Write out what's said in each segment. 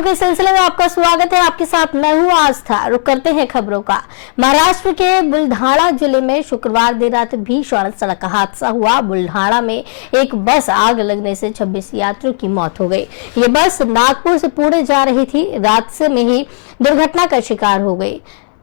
खबरों के सिलसिले में आपका स्वागत है। आपके साथ मैं हूं आस्था। रुक करते हैं खबरों का। महाराष्ट्र के बुल्ढाणा जिले में शुक्रवार देर रात भीषण सड़क हादसा हुआ। बुल्ढाणा में एक बस आग लगने से 26 यात्रियों की मौत हो गई। ये बस नागपुर से पुणे जा रही थी। रास्ते में ही दुर्घटना का शिकार हो गई।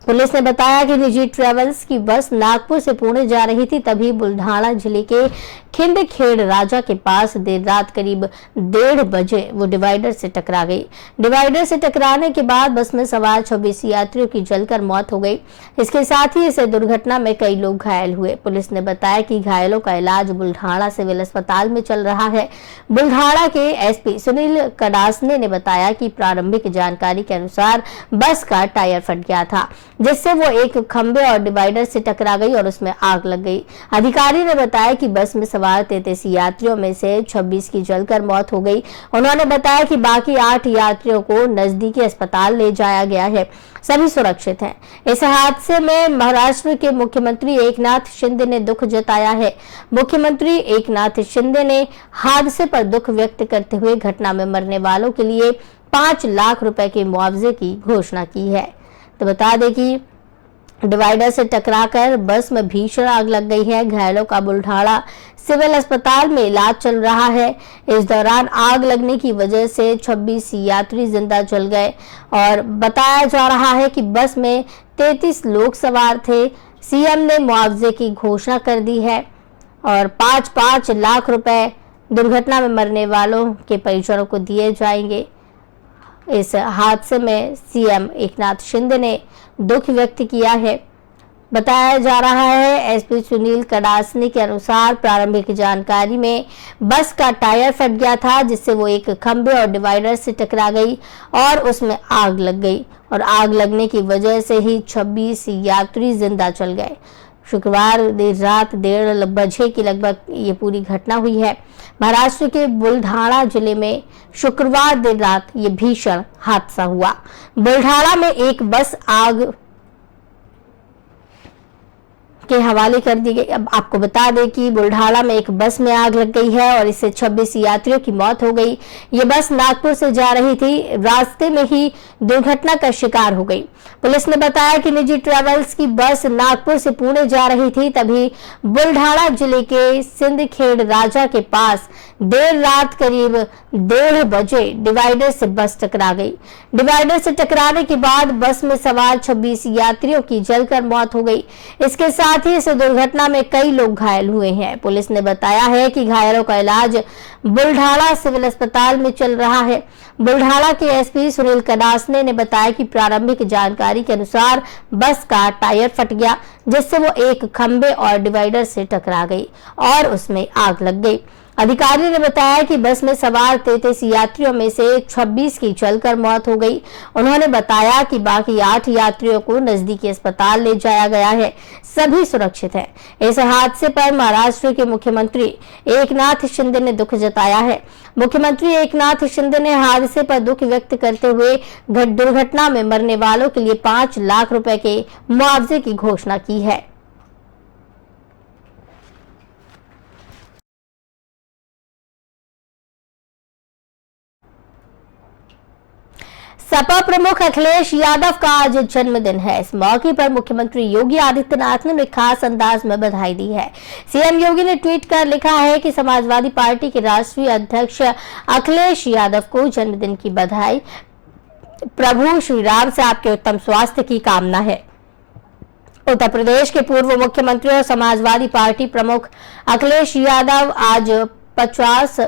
पुलिस ने बताया कि निजी ट्रेवल्स की बस नागपुर से पुणे जा रही थी, तभी बुल्ढाणा जिले के खिंडखेड़ राजा के पास देर रात करीब 1:30 बजे वो डिवाइडर से टकरा गई। डिवाइडर से टकराने के बाद बस में सवार 26 यात्रियों की जलकर मौत हो गई। इसके साथ ही इस दुर्घटना में कई लोग घायल हुए। पुलिस ने बताया कि घायलों का इलाज बुल्ढाणा सिविल अस्पताल में चल रहा है। बुल्ढाणा के एसपी सुनील कडासने ने बताया कि प्रारंभिक जानकारी के अनुसार बस का टायर फट गया था, जिससे वो एक खंबे और डिवाइडर से टकरा गई और उसमें आग लग गई। अधिकारी ने बताया कि बस में सवार 33 यात्रियों में से 26 की जलकर मौत हो गई। उन्होंने बताया कि बाकी 8 यात्रियों को नजदीकी अस्पताल ले जाया गया है, सभी सुरक्षित हैं। इस हादसे में महाराष्ट्र के मुख्यमंत्री एकनाथ शिंदे ने दुख जताया है। मुख्यमंत्री एकनाथ शिंदे ने हादसे पर दुख व्यक्त करते हुए घटना में मरने वालों के लिए 5 लाख रुपए के मुआवजे की घोषणा की है। तो बता दें कि डिवाइडर से टकराकर बस में भीषण आग लग गई है। घायलों का बुल्ढाणा सिविल अस्पताल में इलाज चल रहा है। इस दौरान आग लगने की वजह से 26 यात्री जिंदा जल गए और बताया जा रहा है कि बस में 33 लोग सवार थे। सीएम ने मुआवजे की घोषणा कर दी है और 5-5 लाख रुपए दुर्घटना में मरने वालों के परिजनों को दिए जाएंगे। इस हादसे में सीएम एकनाथ शिंदे ने दुख व्यक्त किया है। बताया जा रहा है एसपी सुनील कडासने के अनुसार प्रारंभिक जानकारी में बस का टायर फट गया था, जिससे वो एक खंबे और डिवाइडर से टकरा गई और उसमें आग लग गई और आग लगने की वजह से ही 26 यात्री जिंदा चल गए। शुक्रवार देर रात 1:30 बजे की लगभग ये पूरी घटना हुई है। महाराष्ट्र के बुल्ढाणा जिले में शुक्रवार देर रात ये भीषण हादसा हुआ। बुल्ढाणा में एक बस आग के हवाले कर दी गई। अब आपको बता दें कि बुल्ढाणा में एक बस में आग लग गई है और इससे 26 यात्रियों की मौत हो गई। ये बस नागपुर से जा रही थी, रास्ते में ही दुर्घटना का शिकार हो गई। पुलिस ने बताया कि निजी ट्रेवल्स की बस नागपुर से पुणे जा रही थी, तभी बुल्ढाणा जिले के सिंदखेड़ राजा के पास देर रात करीब 1:30 बजे डिवाइडर से बस टकरा गई। डिवाइडर से टकराने के बाद बस में सवार 26 यात्रियों की जलकर मौत हो गई। इसके साथ ही इस दुर्घटना में कई लोग घायल हुए हैं। पुलिस ने बताया है कि घायलों का इलाज बुल्ढाणा सिविल अस्पताल में चल रहा है। बुल्ढाणा के एसपी सुनील कडासने ने बताया कि प्रारंभिक जानकारी के अनुसार बस का टायर फट गया, जिससे वो एक खंबे और डिवाइडर से टकरा गई और उसमें आग लग गई। अधिकारी ने बताया कि बस में सवार 33 यात्रियों में से 26 की जलकर मौत हो गई। उन्होंने बताया कि बाकी 8 यात्रियों को नजदीकी अस्पताल ले जाया गया है, सभी सुरक्षित हैं। इस हादसे पर महाराष्ट्र के मुख्यमंत्री एकनाथ शिंदे ने दुख जताया है। मुख्यमंत्री एकनाथ शिंदे ने हादसे पर दुख व्यक्त करते हुए दुर्घटना में मरने वालों के लिए 5 लाख रुपए के मुआवजे की घोषणा की है। सपा प्रमुख अखिलेश यादव का आज जन्मदिन है। इस मौके पर मुख्यमंत्री योगी आदित्यनाथ ने खास अंदाज में बधाई दी है। सीएम योगी ने ट्वीट कर लिखा है कि समाजवादी पार्टी के राष्ट्रीय अध्यक्ष अखिलेश यादव को जन्मदिन की बधाई। प्रभु श्री राम से आपके उत्तम स्वास्थ्य की कामना है। उत्तर प्रदेश के पूर्व मुख्यमंत्री और समाजवादी पार्टी प्रमुख अखिलेश यादव आज 50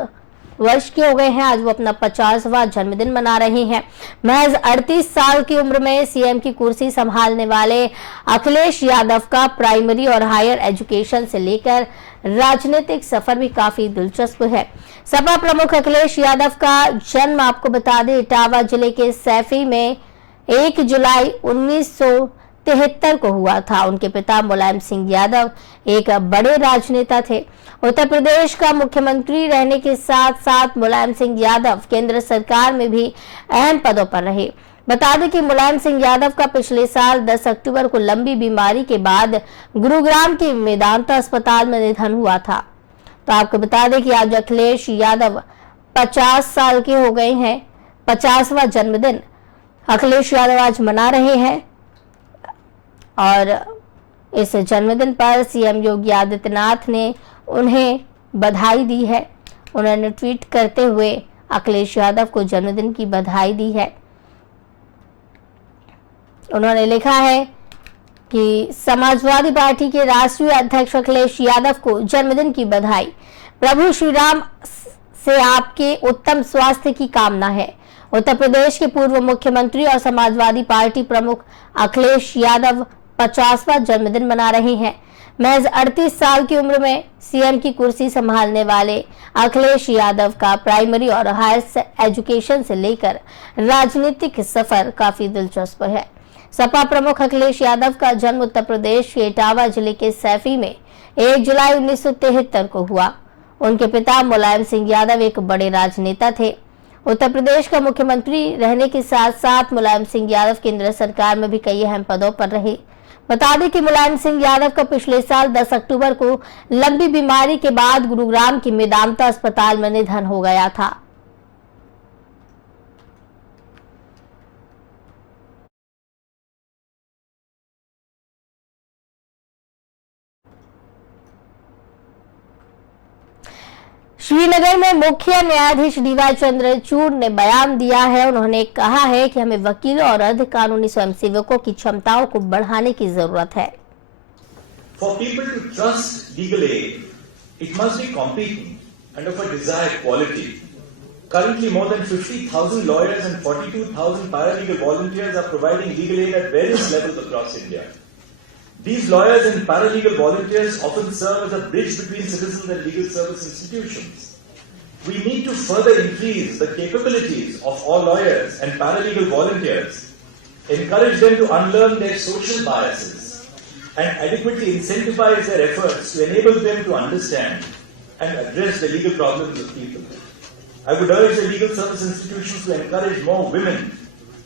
वर्ष के हो गए हैं। आज वो अपना 50वां जन्मदिन मना रहे हैं। महज 38 साल की उम्र में सीएम की कुर्सी संभालने वाले अखिलेश यादव का प्राइमरी और हायर एजुकेशन से लेकर राजनीतिक सफर भी काफी दिलचस्प है। सपा प्रमुख अखिलेश यादव का जन्म आपको बता दें इटावा जिले के सैफी में 1 जुलाई 1973 को हुआ था। उनके पिता मुलायम सिंह यादव एक बड़े राजनेता थे। उत्तर प्रदेश का मुख्यमंत्री रहने के साथ साथ मुलायम सिंह यादव केंद्र सरकार में भी अहम पदों पर रहे। बता दें कि मुलायम सिंह यादव का पिछले साल 10 अक्टूबर को लंबी बीमारी के बाद गुरुग्राम के मेदांता अस्पताल में निधन हुआ था। तो आपको बता दें कि आज अखिलेश यादव 50 साल के हो गए हैं। 50वां जन्मदिन अखिलेश यादव आज मना रहे हैं और इस जन्मदिन पर सीएम योगी आदित्यनाथ ने उन्हें बधाई दी है। उन्होंने ट्वीट करते हुए अखिलेश यादव को जन्मदिन की बधाई दी है। उन्होंने लिखा है कि समाजवादी पार्टी के राष्ट्रीय अध्यक्ष अखिलेश यादव को जन्मदिन की बधाई। प्रभु श्री राम से आपके उत्तम स्वास्थ्य की कामना है। उत्तर प्रदेश के पूर्व मुख्यमंत्री और समाजवादी पार्टी प्रमुख अखिलेश यादव 50वां जन्मदिन मना रहे हैं। महज 38 साल की उम्र में सीएम की कुर्सी संभालने वाले अखिलेश यादव का प्राइमरी और हायर एजुकेशन से लेकर राजनीतिक सफर काफी दिलचस्प है। सपा प्रमुख अखिलेश यादव का जन्म उत्तर प्रदेश के इटावा जिले के सैफी में 1 जुलाई 1973 को हुआ। उनके पिता मुलायम सिंह यादव एक बड़े राजनेता थे। उत्तर प्रदेश का मुख्यमंत्री रहने के साथ साथ मुलायम सिंह यादव केंद्र सरकार में भी कई अहम पदों पर रहे। बता दें कि मुलायम सिंह यादव का पिछले साल 10 अक्टूबर को लंबी बीमारी के बाद गुरुग्राम के मेदांता अस्पताल में निधन हो गया था। श्रीनगर में मुख्य न्यायाधीश डीवाई चंद्रचूड़ ने बयान दिया है। उन्होंने कहा है कि हमें वकीलों और अर्ध कानूनी स्वयंसेवकों की क्षमताओं को बढ़ाने की जरूरत है। For people to trust legal aid, it must be competent and of a desired quality. Currently, more than 50,000 lawyers and 42,000 paralegal volunteers are providing legal aid at various levels across India. These lawyers and paralegal volunteers often serve as a bridge between citizens and legal service institutions. We need to further increase the capabilities of all lawyers and paralegal volunteers, encourage them to unlearn their social biases, and adequately incentivize their efforts to enable them to understand and address the legal problems of people. I would urge the legal service institutions to encourage more women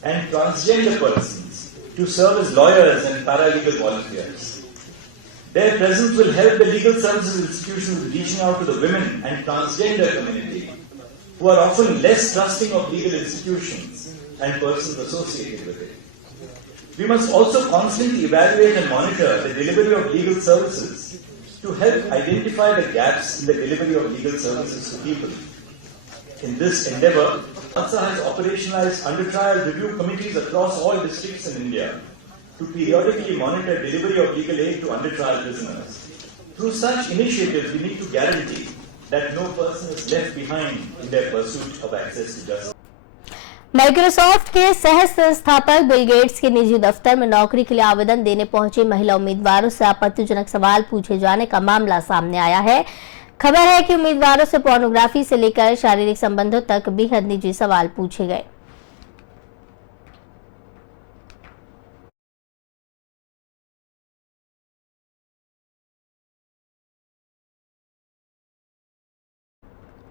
and transgender persons to serve as lawyers and paralegal volunteers. Their presence will help the legal services institutions reaching out to the women and transgender community, who are often less trusting of legal institutions and persons associated with it. We must also constantly evaluate and monitor the delivery of legal services to help identify the gaps in the delivery of legal services to people. In this endeavor, ANSA has operationalized under-trial review committees across all districts in India to periodically monitor delivery of legal aid to under-trial prisoners. Through such initiatives, we need to guarantee that no person is left behind in their pursuit of access to justice. Microsoft के सह संस्थापक Bill Gates के निजी दफ्तर में नौकरी के लिए आवेदन देने पहुंचे महिला उम्मीदवारों से आपत्तिजनक सवाल पूछे जाने का मामला सामने आया है। खबर है कि उम्मीदवारों से पोर्नोग्राफी से लेकर शारीरिक संबंधों तक बेहद निजी सवाल पूछे गए।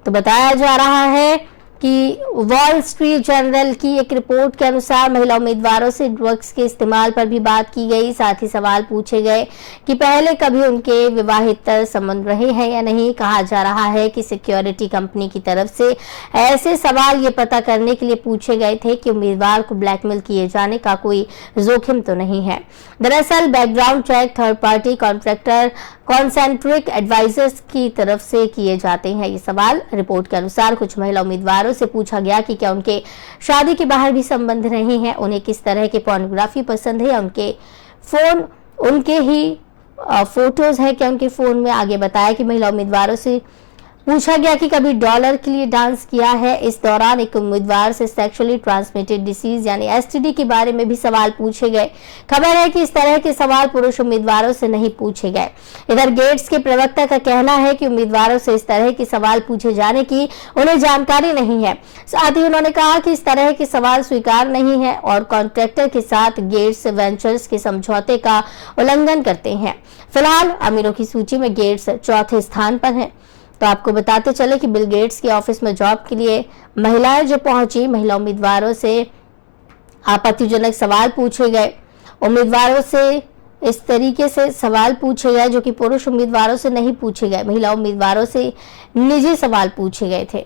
तो बताया जा रहा है कि वॉल स्ट्रीट जर्नल की एक रिपोर्ट के अनुसार महिला उम्मीदवारों से ड्रग्स के इस्तेमाल पर भी बात की गई। साथ ही सवाल पूछे गए कि पहले कभी उनके विवाहित संबंध रहे हैं या नहीं। कहा जा रहा है कि सिक्योरिटी कंपनी की तरफ से ऐसे सवाल ये पता करने के लिए पूछे गए थे कि उम्मीदवार को ब्लैकमेल किए जाने का कोई जोखिम तो नहीं है। दरअसल background check third party contractor Concentric Advisors की तरफ से किए जाते हैं। ये सवाल रिपोर्ट के अनुसार कुछ महिला उम्मीदवारों से पूछा गया कि क्या उनके शादी के बाहर भी संबंध रहे हैं, उन्हें किस तरह के पोर्नोग्राफी पसंद है, उनके फोन उनके ही फोटोज है क्या उनके फोन में। आगे बताया कि महिला उम्मीदवारों से पूछा गया कि कभी डॉलर के लिए डांस किया है। इस दौरान एक उम्मीदवार से सेक्सुअली ट्रांसमिटेड डिसीज यानी एसटीडी के बारे में भी सवाल पूछे गए। खबर है कि इस तरह के सवाल पुरुष उम्मीदवारों से नहीं पूछे गए। इधर गेट्स के प्रवक्ता का कहना है कि उम्मीदवारों से इस तरह के सवाल पूछे जाने की उन्हें जानकारी नहीं है। साथ ही उन्होंने कहा कि इस तरह के सवाल स्वीकार नहीं है और कॉन्ट्रैक्टर के साथ गेट्स वेंचर्स के समझौते का उल्लंघन करते हैं। फिलहाल अमीरों की सूची में गेट्स चौथे स्थान पर हैं। तो आपको बताते चले कि बिल गेट्स के ऑफिस में जॉब के लिए महिलाएं जो पहुंची, महिला उम्मीदवारों से आपत्तिजनक सवाल पूछे गए। उम्मीदवारों से इस तरीके से सवाल पूछे गए जो कि पुरुष उम्मीदवारों से नहीं पूछे गए। महिला उम्मीदवारों से निजी सवाल पूछे गए थे।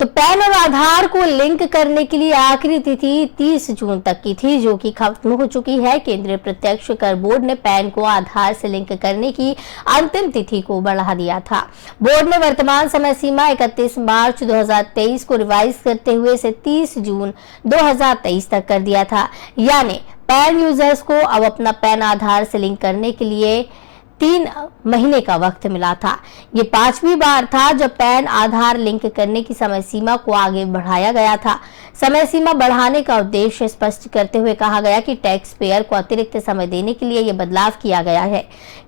तो पैन और आधार को लिंक करने के लिए आखिरी तिथि 30 जून तक की थी, जो कि खत्म हो चुकी है। केंद्रीय प्रत्यक्ष कर बोर्ड ने पैन को आधार से लिंक करने की अंतिम तिथि को बढ़ा दिया था। बोर्ड ने वर्तमान समय सीमा 31 मार्च 2023 को रिवाइज करते हुए इसे 30 जून 2023 तक कर दिया था। यानी पैन यूजर्स को अब अपना पैन आधार से लिंक करने के लिए 3 महीने का वक्त मिला था। ये 5वीं बार था जब पैन आधार लिंक करने की समय सीमा को आगे बढ़ाया गया था। समय सीमा बढ़ाने का उद्देश्य स्पष्ट करते हुए कहा गया कि टैक्स पेयर को अतिरिक्त समय देने के लिए यह बदलाव किया गया है।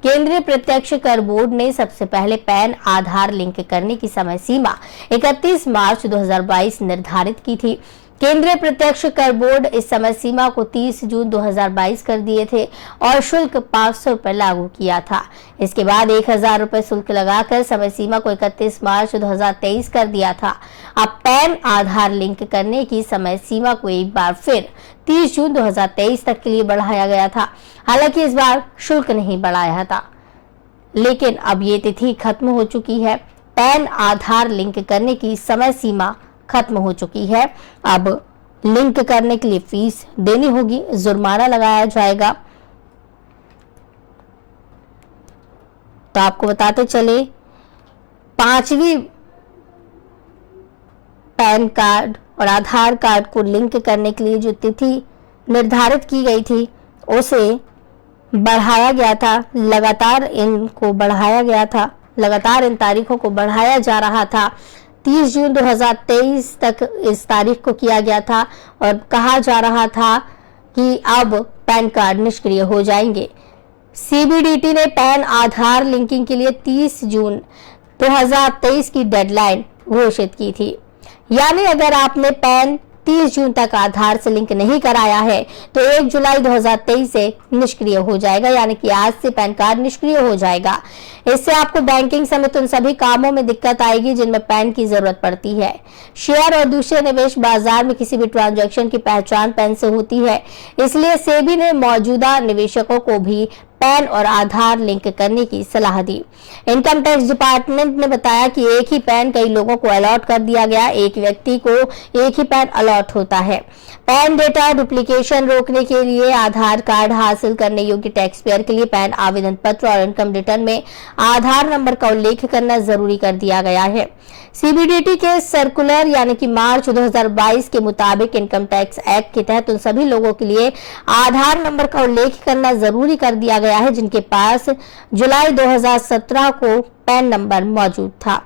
केंद्रीय प्रत्यक्ष कर बोर्ड ने सबसे पहले पैन आधार लिंक करने की समय सीमा 31 मार्च 2022 निर्धारित की थी। केंद्रीय प्रत्यक्ष कर बोर्ड इस समय सीमा को 30 जून 2022 कर दिए थे और शुल्क 500 रुपए लागू किया था। इसके बाद 1000 रुपए शुल्क लगाकर समय सीमा को 31 मार्च 2023 कर दिया था। अब पैन आधार लिंक करने की समय सीमा को एक बार फिर 30 जून 2023 तक के लिए बढ़ाया गया था। हालांकि इस बार शुल्क नहीं बढ़ाया था, लेकिन अब ये तिथि खत्म हो चुकी है। पैन आधार लिंक करने की समय सीमा खत्म हो चुकी है। अब लिंक करने के लिए फीस देनी होगी, जुर्माना लगाया जाएगा। तो आपको बताते चले, 5वीं पैन कार्ड और आधार कार्ड को लिंक करने के लिए जो तिथि निर्धारित की गई थी उसे बढ़ाया गया था। लगातार इनको बढ़ाया गया था, लगातार इन तारीखों को बढ़ाया जा रहा था। 30 जून 2023 तक इस तारीख को किया गया था और कहा जा रहा था कि अब पैन कार्ड निष्क्रिय हो जाएंगे। सीबीडीटी ने पैन आधार लिंकिंग के लिए 30 जून 2023 की डेडलाइन घोषित की थी। यानी अगर आपने पैन 30 जून तक आधार से लिंक नहीं कराया है तो 1 जुलाई 2023 से निष्क्रिय हो जाएगा, यानी कि आज से पैन कार्ड निष्क्रिय हो जाएगा। इससे आपको बैंकिंग समेत उन सभी कामों में दिक्कत आएगी जिनमें पैन की जरूरत पड़ती है। शेयर और दूसरे निवेश बाजार में किसी भी ट्रांजैक्शन की पहचान पैन से होती है। इसलिए सेबी ने मौजूदा निवेशकों को भी पैन और आधार लिंक करने की सलाह दी। इनकम टैक्स डिपार्टमेंट ने बताया कि एक ही पैन कई लोगों को अलॉट कर दिया गया। एक व्यक्ति को एक ही पैन अलॉट होता है। पैन डेटा डुप्लीकेशन रोकने के लिए आधार कार्ड हासिल करने योग्य टैक्स पेयर के लिए पैन आवेदन पत्र और इनकम रिटर्न में आधार नंबर का उल्लेख करना जरूरी कर दिया गया है। सीबीडीटी के सर्कुलर यानी कि मार्च 2022 के मुताबिक इनकम टैक्स एक्ट के तहत उन सभी लोगों के लिए आधार नंबर का उल्लेख करना जरूरी कर दिया गया है जिनके पास जुलाई 2017 को पैन नंबर मौजूद था।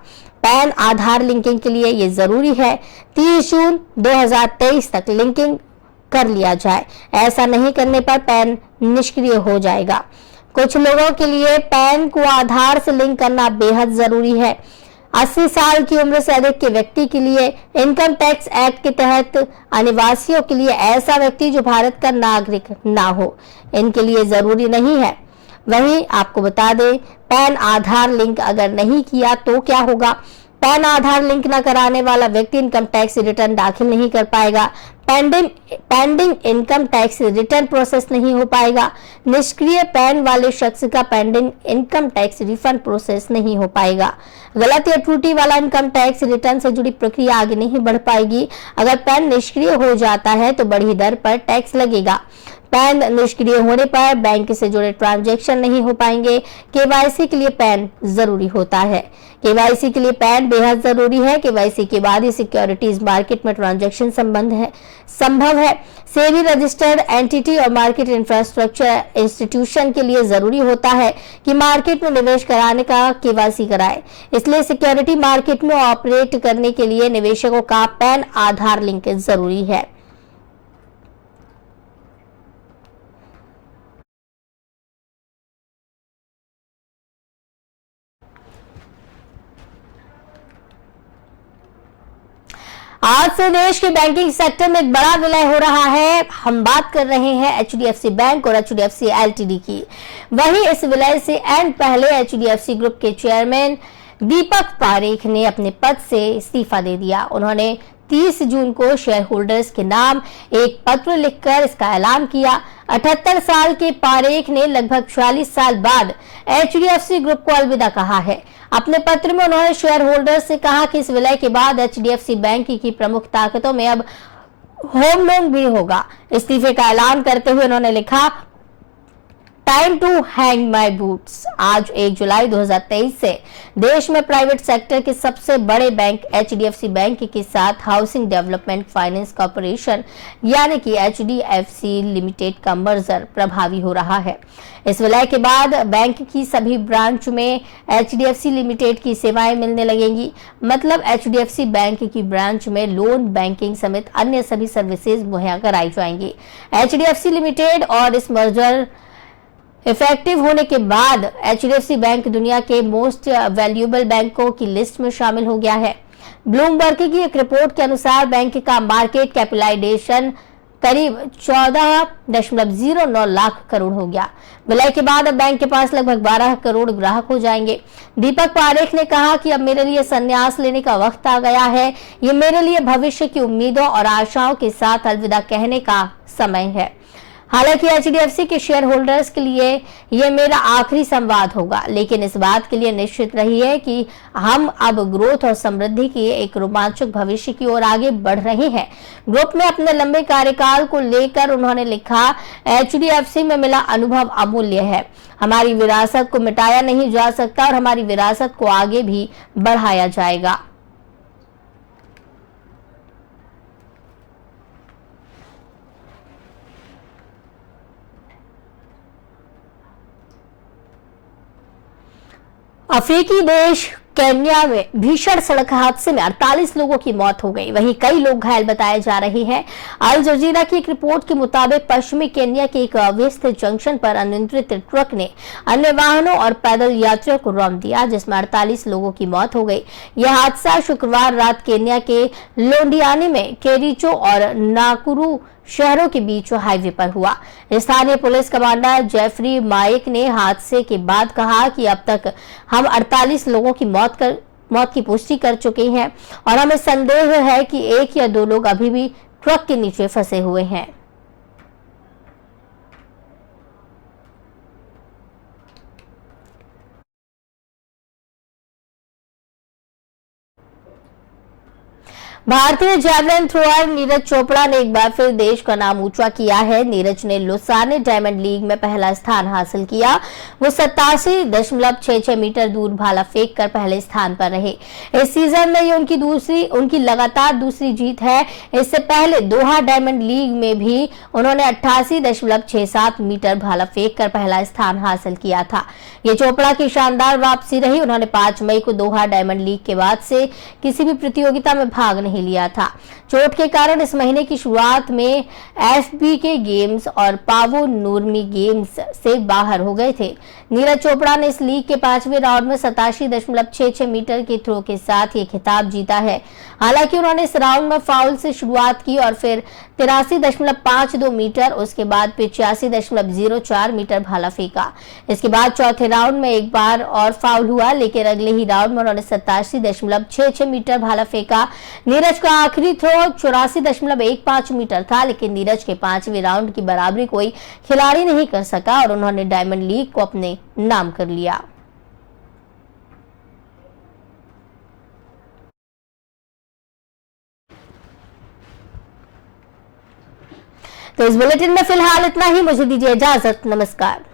पैन आधार लिंकिंग के लिए ये जरूरी है 30 जून 2023 तक लिंकिंग कर लिया जाए। ऐसा नहीं करने पर पैन निष्क्रिय हो जाएगा। कुछ लोगों के लिए पैन को आधार से लिंक करना बेहद जरूरी है। 80 साल की उम्र से अधिक के व्यक्ति के लिए इनकम टैक्स एक्ट के तहत अनिवासियों के लिए ऐसा व्यक्ति जो भारत का नागरिक ना हो, इनके लिए जरूरी नहीं है। वहीं आपको बता दें, पैन आधार लिंक अगर नहीं किया तो क्या होगा। पैन आधार लिंक न कराने वाला व्यक्ति इनकम टैक्स रिटर्न दाखिल नहीं कर पाएगा। Pending income tax return process नहीं हो पाएगा। निष्क्रिय पैन वाले शख्स का pending income tax refund process नहीं हो पाएगा। गलत या त्रुटि वाला इनकम टैक्स रिटर्न से जुड़ी प्रक्रिया आगे नहीं बढ़ पाएगी। अगर पैन निष्क्रिय हो जाता है तो बढ़ी दर पर टैक्स लगेगा। पैन निष्क्रिय होने पर बैंक से जुड़े ट्रांजैक्शन नहीं हो पाएंगे। केवाईसी के लिए पैन जरूरी होता है। केवाईसी के लिए पैन बेहद जरूरी है। केवाईसी के बाद ही सिक्योरिटीज मार्केट में ट्रांजैक्शन संभव है। सेबी रजिस्टर्ड एंटिटी और मार्केट इंफ्रास्ट्रक्चर इंस्टीट्यूशन के लिए जरूरी होता है कि मार्केट में निवेश कराने का केवाईसी कराए। इसलिए सिक्योरिटी मार्केट में ऑपरेट करने के लिए निवेशकों का पैन आधार लिंक जरूरी है। आज से देश के बैंकिंग सेक्टर में एक बड़ा विलय हो रहा है। हम बात कर रहे हैं एचडीएफसी बैंक और एचडीएफसी एलटीडी की। वहीं इस विलय से एंड पहले एचडीएफसी ग्रुप के चेयरमैन दीपक पारेख ने अपने पद से इस्तीफा दे दिया। उन्होंने 30 जून को शेयर होल्डर्स के नाम एक पत्र लिखकर इसका ऐलान किया। 78 साल के पारेख ने लगभग 46 साल बाद HDFC ग्रुप को अलविदा कहा है। अपने पत्र में उन्होंने शेयर होल्डर्स से कहा कि इस विलय के बाद HDFC बैंक की प्रमुख ताकतों में अब होम लोन भी होगा। इस्तीफे का ऐलान करते हुए उन्होंने लिखा, time to hang my boots. आज 1 जुलाई 2023 से देश में प्राइवेट सेक्टर के सबसे बड़े बैंक HDFC बैंक के साथ हाउसिंग डेवलपमेंट फाइनेंस कॉर्पोरेशन यानी कि HDFC लिमिटेड का मर्जर प्रभावी हो रहा है। इस विलय के बाद बैंक की सभी ब्रांच में HDFC लिमिटेड की सेवाएं मिलने लगेंगी। मतलब HDFC बैंक की ब्रांच में लोन, बैंकिंग समेत अन्य सभी सर्विसेज मुहैया कराई जाएंगी। HDFC लिमिटेड और इस मर्जर इफेक्टिव होने के बाद HDFC बैंक दुनिया के मोस्ट वैल्यूएबल बैंकों की लिस्ट में शामिल हो गया है। ब्लूमबर्ग की एक रिपोर्ट के अनुसार बैंक का मार्केट कैपिटलाइजेशन करीब 14.09 लाख करोड़ हो गया। विलय के बाद अब बैंक के पास लगभग 12 करोड़ ग्राहक हो जाएंगे। दीपक पारेख ने कहा कि अब मेरे लिए संन्यास लेने का वक्त आ गया है। ये मेरे लिए भविष्य की उम्मीदों और आशाओं के साथ अलविदा कहने का समय है। हालांकि HDFC के शेयर होल्डर्स के लिए यह मेरा आखिरी संवाद होगा, लेकिन इस बात के लिए निश्चित रहिए कि हम अब ग्रोथ और समृद्धि की एक रोमांचक भविष्य की ओर आगे बढ़ रहे हैं। ग्रुप में अपने लंबे कार्यकाल को लेकर उन्होंने लिखा, HDFC में मिला अनुभव अमूल्य है। हमारी विरासत को मिटाया नहीं जा सकता और हमारी विरासत को आगे भी बढ़ाया जाएगा। अफ्रीकी देश केन्या में भीषण सड़क हादसे में 48 लोगों की मौत हो गई, वहीं कई लोग घायल बताए जा रहे हैं। अल जजीरा की एक रिपोर्ट के मुताबिक पश्चिमी केन्या के एक अव्यस्त जंक्शन पर अनियंत्रित ट्रक ने अन्य वाहनों और पैदल यात्रियों को रौंद दिया, जिसमें 48 लोगों की मौत हो गई। यह हादसा शुक्रवार रात केन्या के लोंडियानी में केरिचो और नाकुरू शहरों के बीच हाईवे पर हुआ। स्थानीय पुलिस कमांडर जेफरी माइक ने हादसे के बाद कहा कि अब तक हम 48 लोगों की मौत की पुष्टि कर चुके हैं और हमें संदेह है कि 1 या 2 लोग अभी भी ट्रक के नीचे फंसे हुए हैं। भारतीय जैवलिन थ्रोअर नीरज चोपड़ा ने एक बार फिर देश का नाम ऊंचा किया है। नीरज ने लोसाने डायमंड लीग में पहला स्थान हासिल किया। वो 87.66 मीटर दूर भाला फेंक कर पहले स्थान पर रहे। इस सीजन में ये उनकी लगातार दूसरी जीत है। इससे पहले दोहा डायमंड लीग में भी उन्होंने 88.67 मीटर भाला फेंक कर पहला स्थान हासिल किया था। ये चोपड़ा की शानदार वापसी रही। उन्होंने 5 मई को दोहा डायमंड लीग के बाद से किसी भी प्रतियोगिता में भाग नहीं लिया था। चोट के कारण इस महीने की शुरुआत में FBK गेम्स और पावो नूरमी गेम्स से बाहर हो गए थे। नीरज चोपड़ा ने इस लीग के 5वें राउंड में 87.66 मीटर के थ्रो के साथ ये खिताब जीता है। हालांकि उन्होंने इस राउंड में फाउल से शुरुआत की और फिर 83.52 मीटर, उसके बाद 85.04 मीटर भाला फेंका। इसके बाद चौथे राउंड में एक बार और फाउल हुआ, लेकिन अगले ही राउंड में उन्होंने 87.66 मीटर भाला फेंका। नीरज का आखिरी थ्रो 84.15 मीटर था, लेकिन नीरज के 5वें राउंड की बराबरी कोई खिलाड़ी नहीं कर सका और उन्होंने डायमंड लीग को अपने नाम कर लिया। तो इस बुलेटिन में फिलहाल इतना ही। मुझे दीजिए इजाजत। नमस्कार।